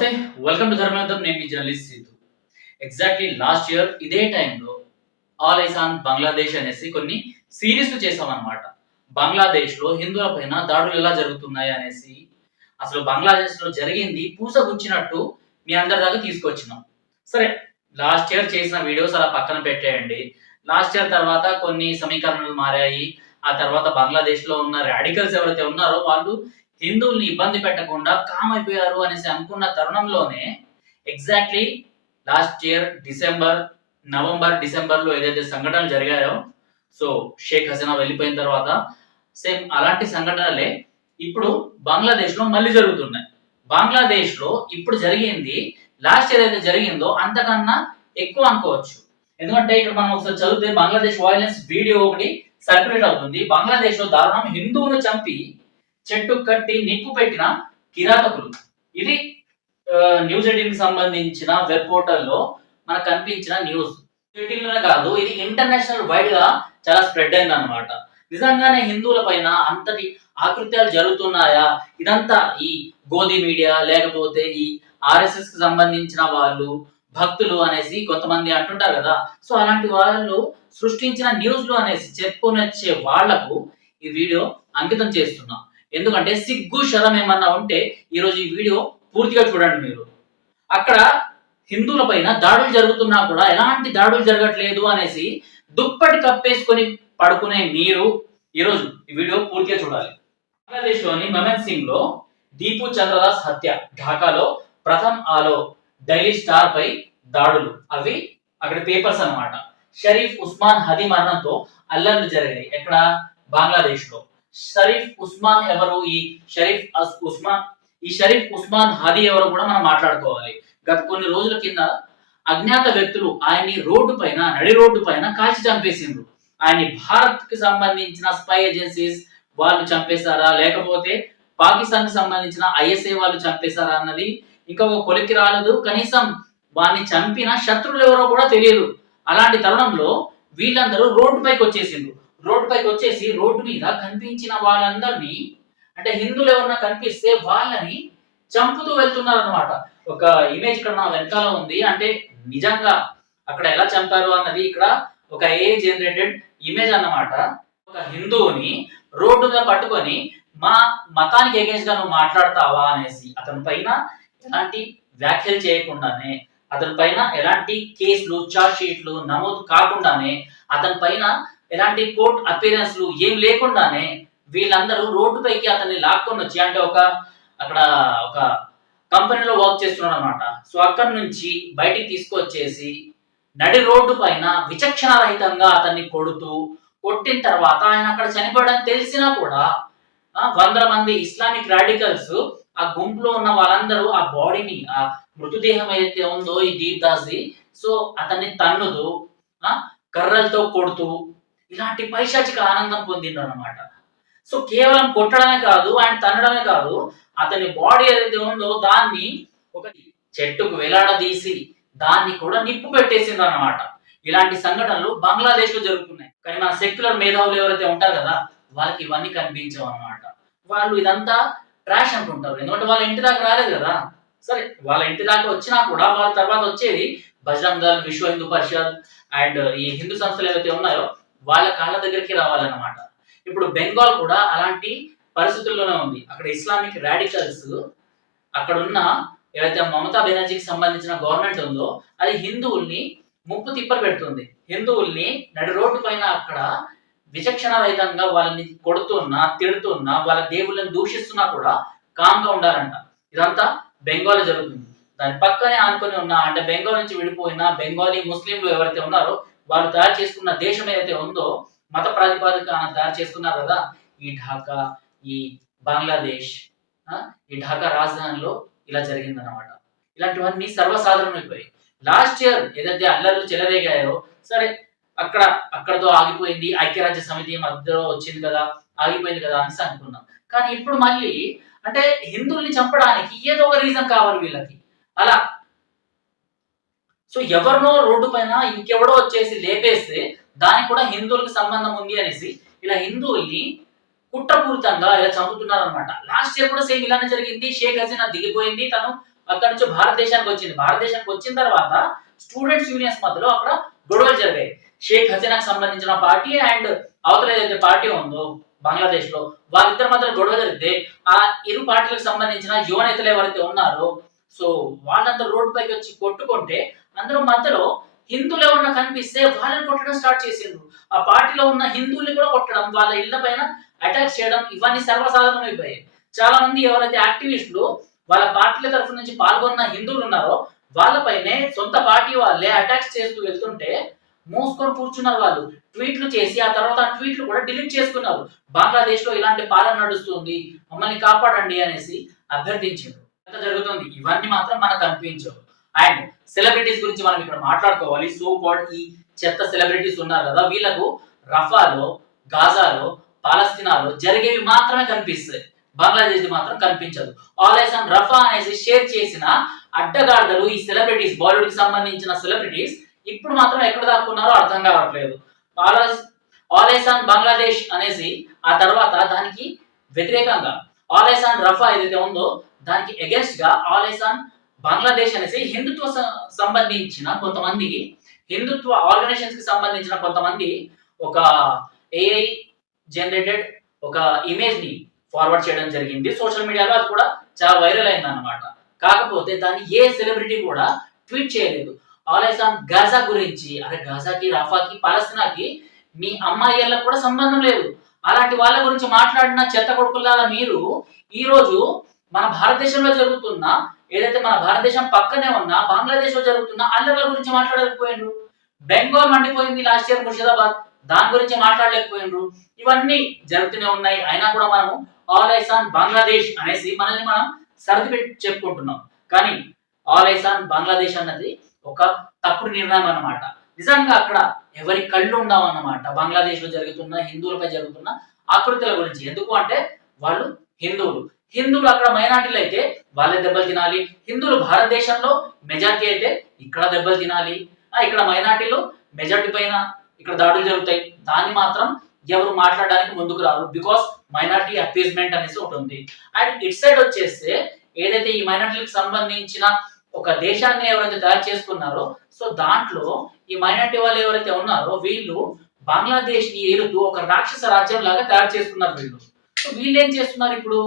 నమస్తే. Welcome to Dharmayuddham నేను మీ journalist Seethu exactly last year ఇదే టైంలో ఆల్ ఐసాన్ బంగ్లాదేశ్ అనేసి కొన్ని సిరీస్ చేసామన్నమాట బంగ్లాదేశ్లో హిందువుల పైన దాడులు ఎలా జరుగుతున్నాయి అనేసి అసలు బంగ్లాదేశ్లో జరిగింది పూసగుచ్చినట్టు మీ అందరి దాకా తీసుకొచ్చినాం. సరే లాస్ట్ ఇయర్ చేసిన వీడియోస్ అలా పక్కన పెట్టేయండి. లాస్ట్ ఇయర్ తర్వాత కొన్ని సమీకరణలు మారాయి. ఆ తర్వాత బంగ్లాదేశ్లో ఉన్న రాడికల్స్ ఎవరైతే ఉన్నారో వాళ్ళు హిందువుల్ని ఇబ్బంది పెట్టకుండా కామ్ అయిపోయారు అనేసి అనుకున్న తరుణంలోనే exactly last year December November డిసెంబర్లో ఏదైతే సంఘటనలు జరిగాయో సో షేక్ హసీనా వెళ్ళిపోయిన తర్వాత సేమ్ అలాంటి సంఘటనలే ఇప్పుడు బంగ్లాదేశ్లో మళ్ళీ జరుగుతున్నాయి. బంగ్లాదేశ్లో ఇప్పుడు జరిగింది లాస్ట్ ఏదైతే జరిగిందో అంతకన్నా ఎక్కువ అనుకోవచ్చు. ఎందుకంటే ఇక్కడ మనం ఒకసారి చదివితే బంగ్లాదేశ్ వైలెన్స్ వీడియో ఒకటి సర్క్యులేట్ అవుతుంది. బంగ్లాదేశ్లో దారుణం హిందువును చంపి చెట్టు కట్టి నిప్పు పెట్టిన కిరాతకులు. ఇది న్యూస్ ఎయిటీన్కి సంబంధించిన వెబ్ పోర్టల్లో మనకు కనిపించిన న్యూస్. ఎయిటీన్ కాదు ఇది ఇంటర్నేషనల్ వైడ్గా చాలా స్ప్రెడ్ అయింది అనమాట నిజంగానే హిందువుల పైన అంతటి ఆకృత్యాలు జరుగుతున్నాయా? ఇదంతా ఈ గోధి మీడియా లేకపోతే ఈ ఆర్ఎస్ఎస్కి సంబంధించిన వాళ్ళు భక్తులు అనేసి కొంతమంది అంటుంటారు కదా. సో అలాంటి వాళ్ళు సృష్టించిన న్యూస్లు అనేసి చెప్పుకొని వచ్చే వాళ్ళకు ఈ వీడియో అంకితం చేస్తున్నాం. ఎందుకంటే సిగ్గు శరం ఏమన్నా ఉంటే ఈరోజు ఈ వీడియో పూర్తిగా చూడండి మీరు. అక్కడ హిందువుల పైన దాడులు జరుగుతున్నా కూడా ఎలాంటి దాడులు జరగట్లేదు అనేసి దుప్పటి కప్పేసుకొని పడుకునే మీరు ఈరోజు ఈ వీడియో పూర్తిగా చూడాలి. బంగ్లాదేశ్లోని మమన్ సింగ్లో దీపు చంద్రదాస్ హత్య ఢాకాలో ప్రథమ్ ఆలో డైలీ స్టార్ పై దాడులు. అవి అక్కడ పేపర్స్ అన్నమాట. షరీఫ్ ఉస్మాన్ హది మరణంతో అల్లర్లు జరిగాయి. ఎక్కడ? బంగ్లాదేశ్లో షరీఫ్ ఉస్మాన్ ఎవరు? ఈ షరీఫ్ అస్- ఉస్మాన్ ఈ షరీఫ్ ఉస్మాన్ హది ఎవరు కూడా మనం మాట్లాడుకోవాలి. గత కొన్ని రోజుల కింద అజ్ఞాత వ్యక్తులు ఆయన్ని రోడ్డు పైన నడి రోడ్డు పైన కాల్చి చంపేసిండ్రు. ఆయన్ని భారత్కి సంబంధించిన స్పై ఏజెన్సీస్ వాళ్ళు చంపేశారా? లేకపోతే పాకిస్తాన్కి సంబంధించిన ఐఎస్ఏ వాళ్ళు చంపేశారా అన్నది ఇంకా ఒక కొలికి రాలేదు. కనీసం వాడిని చంపిన శత్రువులు ఎవరో కూడా తెలియదు. అలాంటి తరుణంలో వీళ్ళందరూ రోడ్డు పైకి వచ్చేసిండ్రు. రోడ్డు పైకి వచ్చేసి రోడ్డు మీద కనిపించిన వాళ్ళందరినీ అంటే హిందువులు ఎవరన్నా కనిపిస్తే వాళ్ళని చంపుతూ వెళ్తున్నారు అనమాట ఒక ఇమేజ్ ఇక్కడ నా వెనకాల ఉంది. అంటే నిజంగా అక్కడ ఎలా చంపారు అన్నది ఇక్కడ ఒక ఏ జనరేటెడ్ ఇమేజ్ అన్నమాట. ఒక హిందువుని రోడ్డు మీద పట్టుకొని మా మతానికి ఎగేన్స్గా నువ్వు మాట్లాడతావా? అనేసి అతని పైన ఎలాంటి వ్యాఖ్యలు చేయకుండానే అతని పైన ఎలాంటి కేసులు చార్జ్ షీట్లు నమోదు కాకుండానే అతని పైన ఎలాంటి కోర్ట్ అపీరెన్స్లు ఏం లేకుండానే వీళ్ళందరూ రోడ్డు పైకి అతన్ని లాక్కొని వచ్చి అంటే ఒక అక్కడ ఒక కంపెనీలో వర్క్ చేస్తున్నాడు అనమాట సో అక్కడి నుంచి బయటికి తీసుకొచ్చేసి నడి రోడ్డు పైన విచక్షణారహితంగా అతన్ని కొడుతూ కొట్టిన తర్వాత ఆయన అక్కడ చనిపోవడం తెలిసినా కూడా వందల మంది ఇస్లామిక్ రాడికల్స్ ఆ గుంపులో ఉన్న వాళ్ళందరూ ఆ బాడీని ఆ మృతదేహం ఏదైతే ఉందో ఈ దీప్ దాస్ది సో అతన్ని తన్నుతూ కర్రలతో కొడుతూ ఇలాంటి పైశాచిక ఆనందం పొందిండు అనమాట సో కేవలం కొట్టడమే కాదు ఆయన తనడమే కాదు అతని బాడీ ఏదైతే ఉందో దాన్ని ఒక చెట్టుకు వేలాడదీసి దాన్ని కూడా నిప్పు పెట్టేసింది అన్నమాట ఇలాంటి సంఘటనలు బంగ్లాదేశ్లో జరుగుతున్నాయి. కానీ మన సెక్యులర్ మేధావులు ఎవరైతే ఉంటారు కదా వాళ్ళకి ఇవన్నీ కనిపించవు అనమాట వాళ్ళు ఇదంతా ట్రాష్ అనుకుంటారు. ఎందుకంటే వాళ్ళ ఇంటి దాకా రాలేదు కదా. సరే వాళ్ళ ఇంటి దాకా వచ్చినా కూడా వాళ్ళ తర్వాత వచ్చేది బజరంగ్ దళ్ విశ్వ హిందూ పరిషత్ అండ్ ఈ హిందూ సంస్థలు ఏవైతే ఉన్నాయో వాళ్ళ కాళ్ళ దగ్గరికి రావాలన్నమాట. ఇప్పుడు బెంగాల్ కూడా అలాంటి పరిస్థితుల్లోనే ఉంది. అక్కడ ఇస్లామిక్ రాడికల్స్ అక్కడ ఉన్న ఏదైతే మమతా బెనర్జీకి సంబంధించిన గవర్నమెంట్ ఉందో అది హిందువుల్ని ముప్పు తిప్పలు పెడుతుంది. హిందువుల్ని నడి రోడ్డు పైన అక్కడ విచక్షణ రహితంగా వాళ్ళని కొడుతున్నా తిడుతున్నా వాళ్ళ దేవుళ్ళని దూషిస్తున్నా కూడా కామ్గా ఉండాలంట. ఇదంతా బెంగాల్ జరుగుతుంది. దాని పక్కనే ఆనుకొని ఉన్న అంటే బెంగాల్ నుంచి విడిపోయిన బెంగాలీ ముస్లింలు ఎవరైతే ఉన్నారో వారు తయారు చేసుకున్న దేశం ఏదైతే ఉందో మత ప్రాతిపాదిక తయారు చేసుకున్నారు కదా ఈ ఢాకా ఈ బంగ్లాదేశ్ ఈ ఢాకా రాజధానిలో ఇలా జరిగిందన్నమాట. ఇలాంటివన్నీ సర్వసాధారణమైపోయాయి. లాస్ట్ ఇయర్ ఏదైతే అల్లర్లు చెలరేగాయో సరే అక్కడ అక్కడతో ఆగిపోయింది ఐక్యరాజ్య సమితి మధ్యలో వచ్చింది కదా ఆగిపోయింది కదా అనేసి అనుకున్నాం. కానీ ఇప్పుడు మళ్ళీ అంటే హిందువుల్ని చంపడానికి ఏదో ఒక రీజన్ కావాలి వీళ్ళకి. అలా సో ఎవరినో రోడ్డు పైన ఇంకెవడో వచ్చేసి లేపేస్తే దానికి కూడా హిందువులకు సంబంధం ఉంది అనేసి ఇలా హిందువుల్ని కుట్రపూరితంగా ఇలా చంపుతున్నారు అనమాట లాస్ట్ ఇయర్ కూడా సేమ్ ఇలానే జరిగింది. షేక్ హసీనా దిగిపోయింది. తను అక్కడ నుంచి భారతదేశానికి వచ్చింది. భారతదేశానికి వచ్చిన తర్వాత స్టూడెంట్స్ యూనియన్స్ మధ్యలో అక్కడ గొడవలు జరిగాయి. షేక్ హసీనాకు సంబంధించిన పార్టీ అండ్ అవతల ఏదైతే పార్టీ ఉందో బంగ్లాదేశ్లో వాళ్ళిద్దరి మధ్యలో గొడవ జరిగితే ఆ ఇరు పార్టీలకు సంబంధించిన యువ నేతలు ఎవరైతే ఉన్నారో సో వాళ్ళంతా రోడ్డు పైకి వచ్చి కొట్టుకుంటే అందరూ మధ్యలో హిందువులు ఎవరన్నా కనిపిస్తే వాళ్ళని కొట్టడం స్టార్ట్ చేసిండ్రు. ఆ పార్టీలో ఉన్న హిందువుల్ని కూడా కొట్టడం వాళ్ళ ఇళ్ళ పైన అటాక్ చేయడం ఇవన్నీ సర్వసాధారణం అయిపోయాయి చాలా మంది ఎవరైతే యాక్టివిస్టులు వాళ్ళ పార్టీల తరఫు నుంచి పాల్గొన్న హిందువులు ఉన్నారో వాళ్ళపైనే సొంత పార్టీ వాళ్ళే అటాక్స్ చేస్తూ వెళ్తుంటే మూసుకొని కూర్చున్నారు వాళ్ళు. ట్వీట్లు చేసి ఆ తర్వాత ఆ ట్వీట్లు కూడా డిలీట్ చేసుకున్నారు. బంగ్లాదేశ్లో ఇలాంటి పాలన నడుస్తుంది మమ్మల్ని కాపాడండి అనేసి అభ్యర్థించారు. ఎంత జరుగుతుంది. ఇవన్నీ మాత్రం మనకు అనిపించవు అండ్ సెలబ్రిటీస్ గురించి మనం ఇక్కడ మాట్లాడుకోవాలి. సో కాల్డ్ ఈ చెత్త సెలబ్రిటీస్ ఉన్నారు కదా వీళ్ళకు రఫాలో గాజాలో పాలస్తీనాలో జరిగేవి మాత్రమే కనిపిస్తాయి. బంగ్లాదేశ్ మాత్రం కనిపించదు. ఆల్వేస్ అండ్ రఫా అనేసి షేర్ చేసిన అడ్డగాడలు ఈ సెలబ్రిటీస్ బాలీవుడ్కి సంబంధించిన సెలబ్రిటీస్ ఇప్పుడు మాత్రం ఎక్కడ దాక్కున్నారో అర్థం కావట్లేదు. ఆల్వేస్ ఆల్వేస్ బంగ్లాదేశ్ అనేసి ఆ తర్వాత దానికి వ్యతిరేకంగా ఆలేసాన్ రఫా ఏదైతే ఉందో దానికి అగేన్స్ట్గా ఆలేసాన్ బంగ్లాదేశ్ అనేసి హిందుత్వ సంబంధించిన కొంతమంది హిందుత్వ ఆర్గనైజేషన్స్కి సంబంధించిన కొంతమంది ఒక ఏఐ జనరేటెడ్ ఒక ఇమేజ్ని ఫార్వర్డ్ చేయడం జరిగింది. సోషల్ మీడియాలో అది కూడా చాలా వైరల్ అయింది అనమాట కాకపోతే దాన్ని ఏ సెలబ్రిటీ కూడా ట్వీట్ చేయలేదు. ఆల్వేస్ ఆన్ గాజా గురించి అరే గాజాకి రఫాకి పాలస్తీనాకి మీ అమ్మాయిలకు కూడా సంబంధం లేదు. అలాంటి వాళ్ళ గురించి మాట్లాడిన చెత్త కొడుకులాగా మీరు ఈ రోజు మన భారతదేశంలో జరుగుతున్న ఏదైతే మన భారతదేశం పక్కనే ఉన్న బంగ్లాదేశ్లో జరుగుతున్న అల్లర్ల గురించి మాట్లాడలేకపోయిండ్రు బెంగాల్ మండిపోయింది లాస్ట్ ఇయర్ ముర్షిదాబాద్. దాని గురించి మాట్లాడలేకపోయిండ్రు ఇవన్నీ జరుగుతూనే ఉన్నాయి. అయినా కూడా మనము ఆల్ ఐస్ ఆన్ బంగ్లాదేశ్ అనేసి మనల్ని మనం సర్ది పెట్టి చెప్పుకుంటున్నాం. కానీ ఆల్ ఐస్ ఆన్ బంగ్లాదేశ్ అన్నది ఒక తప్పుడు నిర్ణయం అన్నమాట. నిజంగా అక్కడ ఎవరి కళ్ళు ఉండవు అన్నమాట. బంగ్లాదేశ్లో జరుగుతున్న హిందువులపై జరుగుతున్న ఆకృతుల గురించి. ఎందుకు అంటే వాళ్ళు హిందువులు. హిందువులు అక్కడ మైనార్టీలు అయితే వాళ్ళే దెబ్బలు తినాలి. హిందువులు భారతదేశంలో మెజార్టీ అయితే ఇక్కడ దెబ్బలు తినాలి. ఇక్కడ మైనార్టీలు మెజార్టీ పైన ఇక్కడ దాడులు జరుగుతాయి. దాన్ని మాత్రం ఎవరు మాట్లాడడానికి ముందుకు రారు బికాస్ మైనార్టీ అపీస్మెంట్ అనేసి ఒకటి ఉంది. అండ్ ఇట్ సైడ్ వచ్చేస్తే ఏదైతే ఈ మైనార్టీలకు సంబంధించిన ఒక దేశాన్ని ఎవరైతే తయారు చేసుకున్నారో సో దాంట్లో ఈ మైనార్టీ వాళ్ళు ఎవరైతే ఉన్నారో వీళ్ళు బంగ్లాదేశ్ని ఏలుతూ ఒక రాక్షస రాజ్యం లాగా తయారు చేసుకున్నారు వీళ్ళు. సో వీళ్ళు ఏం చేస్తున్నారు ఇప్పుడు?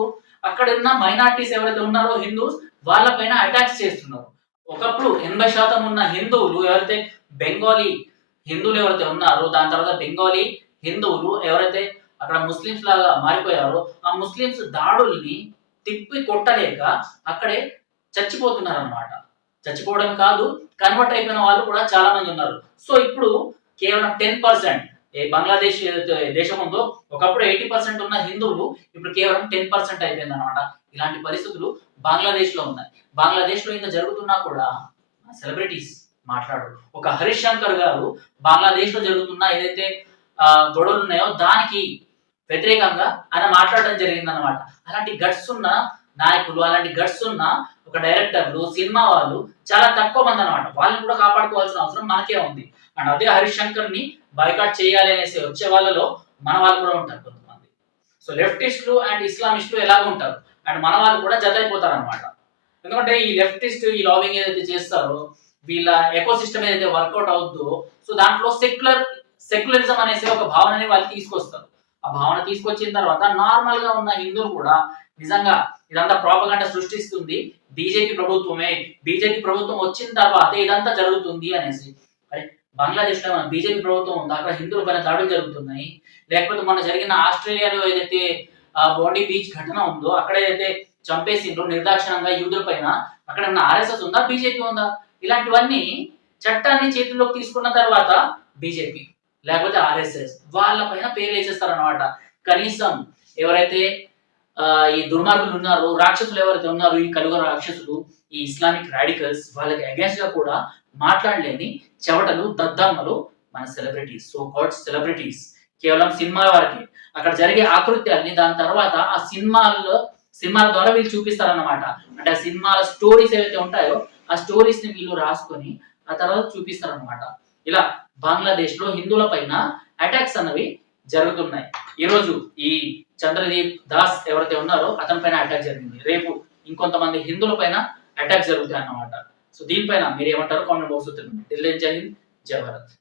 అక్కడ ఉన్న మైనార్టీస్ ఎవరైతే ఉన్నారో హిందూస్ వాళ్ళపైన అటాక్స్ చేస్తున్నారు. ఒకప్పుడు ఎనభై శాతం ఉన్న హిందువులు ఎవరైతే బెంగాలీ హిందువులు ఎవరైతే ఉన్నారో దాని తర్వాత బెంగాలీ హిందువులు ఎవరైతే అక్కడ ముస్లిమ్స్ లాగా మారిపోయారో ఆ ముస్లిమ్స్ దాడుల్ని తిప్పి కొట్టలేక అక్కడే చచ్చిపోతున్నారు అనమాట చచ్చిపోవడం కాదు కన్వర్ట్ అయిపోయిన వాళ్ళు కూడా చాలా మంది ఉన్నారు. సో ఇప్పుడు కేవలం టెన్ పర్సెంట్ బంగ్లాదేశ్ దేశం ఉందో ఒకప్పుడు ఎయిటీ పర్సెంట్ ఉన్న హిందువులు ఇప్పుడు కేవలం టెన్ పర్సెంట్ అయిపోయింది అనమాట ఇలాంటి పరిస్థితులు బంగ్లాదేశ్లో ఉన్నాయి. బంగ్లాదేశ్లో ఇంత జరుగుతున్నా కూడా సెలబ్రిటీస్ మాట్లాడు ఒక హరీష్ శంకర్ గారు బంగ్లాదేశ్లో జరుగుతున్న ఏదైతే ఆ, గొడవలు ఉన్నాయో దానికి వ్యతిరేకంగా ఆయన మాట్లాడడం జరిగింది అనమాట అలాంటి గట్స్ ఉన్న నాయకులు అలాంటి గట్స్ ఉన్న ఒక డైరెక్టర్లు సినిమా వాళ్ళు చాలా తక్కువ మంది అనమాట వాళ్ళని కూడా కాపాడుకోవాల్సిన అవసరం మనకే ఉంది. అండ్ అదే హరిశంకర్ని బైకాట్ చేయాలి అనేసి వచ్చే వాళ్ళలో మన వాళ్ళు కూడా ఉంటారు కొంతమంది. సో లెఫ్టిస్టులు అండ్ ఇస్లామిస్టులు ఎలాగ ఉంటారు. అండ్ మన వాళ్ళు కూడా జత అయిపోతారు అనమాట ఎందుకంటే ఈ లెఫ్టిస్ట్ ఈ లాబింగ్ ఏదైతే చేస్తారో వీళ్ళ ఎకో సిస్టమ్ ఏదైతే వర్కౌట్ అవుద్దో సో దాంట్లో సెక్యులర్ సెక్యులరిజం అనేసి ఒక భావనని వాళ్ళు తీసుకొస్తారు. ఆ భావన తీసుకొచ్చిన తర్వాత నార్మల్గా ఉన్న హిందువులు కూడా నిజంగా ఇదంతా ప్రాపగండ సృష్టిస్తుంది. బీజేపీ ప్రభుత్వమే. బీజేపీ ప్రభుత్వం వచ్చిన తర్వాత ఇదంతా జరుగుతుంది అనేసి బంగ్లాదేశ్లో బీజేపీ ప్రభుత్వం ఉంది అక్కడ హిందువుల పైన దాడులు జరుగుతున్నాయి. లేకపోతే మొన్న జరిగిన ఆస్ట్రేలియాలో ఏదైతే ఆ బోండి బీచ్ ఘటన ఉందో అక్కడ ఏదైతే చంపేసిండ్రో నిర్దాక్షిణంగా యూదుల పైన అక్కడ ఉన్న ఆర్ఎస్ఎస్ ఉందా బీజేపీ ఉందా? ఇలాంటివన్నీ చట్టాన్ని చేతుల్లోకి తీసుకున్న తర్వాత బీజేపీ లేకపోతే ఆర్ఎస్ఎస్ వాళ్ళ పైన పేర్లు వేసేస్తారు అనమాట కనీసం ఎవరైతే ఈ దుర్మార్గులు ఉన్నారో రాక్షసులు ఎవరైతే ఉన్నారు ఈ కలుగు రాక్షసులు ఈ ఇస్లామిక్ రాడికల్స్ వాళ్ళకి అగేన్స్ట్గా కూడా మాట్లాడలేని చెవటలు దద్దమ్మలు మన సెలబ్రిటీస్ సో కాల్డ్ సెలబ్రిటీస్ కేవలం సినిమాల వరకే. అక్కడ జరిగే ఆకృత్యాల్ని దాని తర్వాత ఆ సినిమాల్లో సినిమాల ద్వారా వీళ్ళు చూపిస్తారన్నమాట. అంటే ఆ సినిమాల స్టోరీస్ ఏవైతే ఉంటాయో ఆ స్టోరీస్ని వీళ్ళు రాసుకొని ఆ తర్వాత చూపిస్తారన్నమాట. ఇలా బంగ్లాదేశ్లో హిందువుల పైన అటాక్స్ అన్నవి జరుగుతున్నాయి. ఈ రోజు ఈ చంద్రదీప్ దాస్ ఎవరైతే ఉన్నారో అతని పైన అటాక్ జరిగింది. రేపు ఇంకొంతమంది హిందువుల పైన అటాక్ జరుగుతాయి అన్నమాట సో దీనిపైన మీరు ఏమంటారు కామెంట్ బాక్స్ ఢిల్లీ జై హింద్ జై భారత్.